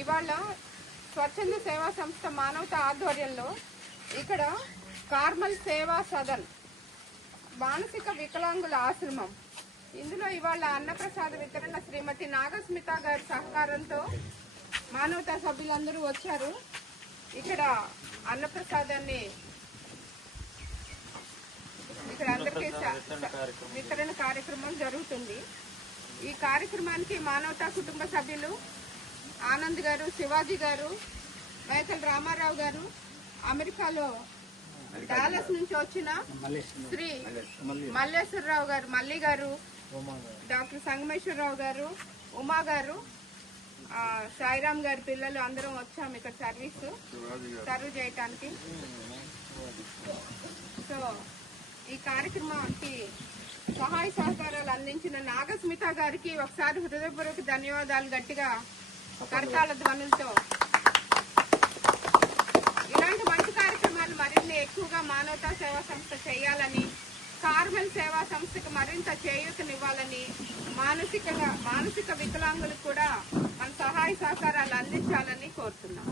ఇవాళ స్వచ్ఛంద సేవా సంస్థ మానవత ఆధ్వర్యంలో ఇక్కడ కార్మల్ సేవా సదన్ మానసిక వికలాంగుల ఆశ్రమం ఇందులో ఇవాళ అన్నప్రసాద వితరణ శ్రీమతి నాగస్మిత గారి సహకారంతో మానవతా సభ్యులందరూ వచ్చారు. ఇక్కడ అన్నప్రసాదాన్ని ఇక్కడ అందరికీ వితరణ కార్యక్రమం జరుగుతుంది. ఈ కార్యక్రమానికి మానవతా కుటుంబ సభ్యులు ఆనంద్ గారు, శివాజీ గారు, మేకల రామారావు గారు, అమెరికాలో డాలస్ నుంచి వచ్చిన శ్రీ మల్లేశ్వరరావు గారు, మల్లి గారు, డాక్టర్ సంగమేశ్వరరావు గారు, ఉమా గారు, సాయిరామ్ గారి పిల్లలు అందరం వచ్చాము ఇక్కడ సర్వ్ చేయటానికి. సో ఈ కార్యక్రమానికి సహాయ సహకారాలు అందించిన నాగస్మిత గారికి ఒకసారి హృదయపూర్వక ధన్యవాదాలు. గట్టిగా కరతాళ ధ్వనులతో ఇలాంటి మంచి కార్యక్రమాలు మరిన్ని ఎక్కువగా మానవతా సేవా సంస్థ చేయాలని, కార్మెల్ సేవా సంస్థకు మరింత చేయూతనివ్వాలని, మానసిక వికలాంగులకు కూడా మన సహాయ సహకారాలు అందించాలని కోరుతున్నాం.